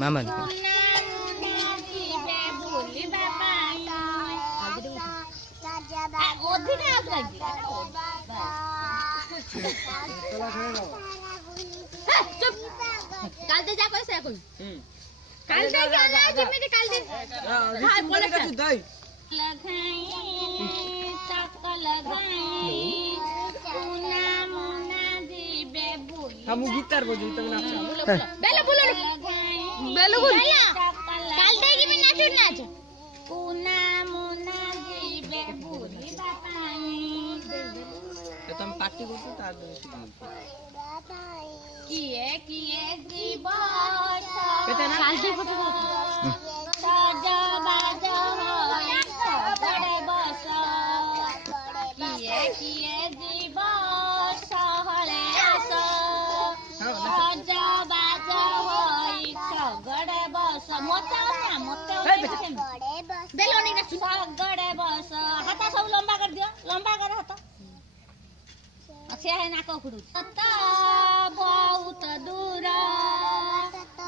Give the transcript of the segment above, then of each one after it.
मामा काल दे जा कैसे कोई काल दे क्या ना जिम्मेदारी काल दे हां बोले का दई लगाई चक लगाई कुना मुना दिबे बोली हम गिटार बजाई तब नाच बेलो बोलो बेलो बोल काल दे कि मैं नाचू नाच कुना मुना दिबे बोली बापाई तुम पार्टी करते तार दो किए जीव काल दे फोटो सज बाज होई सबड़े बस किए जीव सहले आस सज बाज होई सबड़े बस मते बेलोनी ना सबड़े बस हाथ सब लंबा कर दियो लंबा कर हाथ अच्छे है ना को खुद बहुत दूर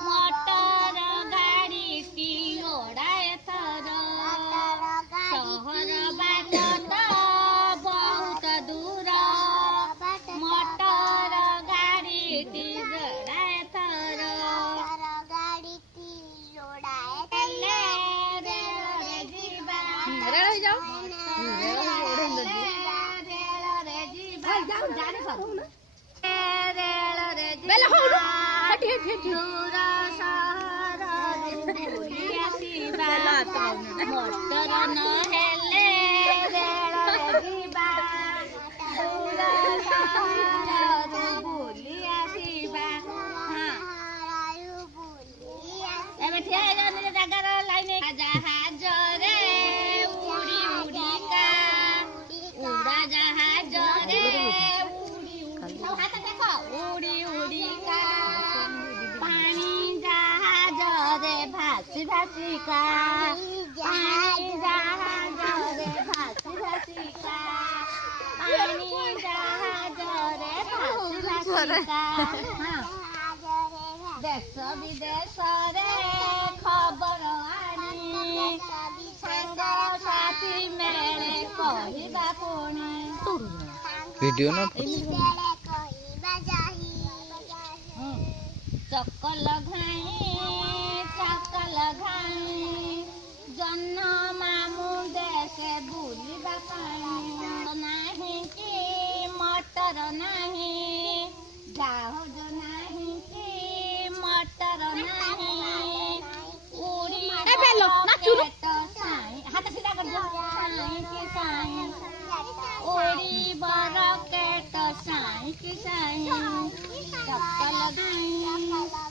मोटर गाड़ी की ओड़ाए थर शहर बात बहुत दूर मोटर गाड़ी की ओड़ाए थर रे जीवा रे जाओ जाओ जाने सब बेला हो हटी दूर शहर बुलिया शिवा मोटर न हेले रेल जीवा दूर शहर बुलिया शिवा हां एबे ठिया जाने जगह लाइन जहाज रे उड़ी उड़ी का उड़ा जहाज रे हाथ देखो उड़ी उड़ी का पानी जहाज रे भासी भासी का पानी जहाज रे भासी भासी का पानी जहाज रे भासी भासी का देश विदेश रे खबर आनी संग साथी मेरे कहबा पुणी वीडियो ना चक्कर लगाई जन्न मामू देखे बुलिबा नहीं कि मटर नहीं जहाज नहीं कि मटर नहीं उड़ी हाथ सीधा कर दो उड़ी बरकेट साई की साई चक्कर लगाई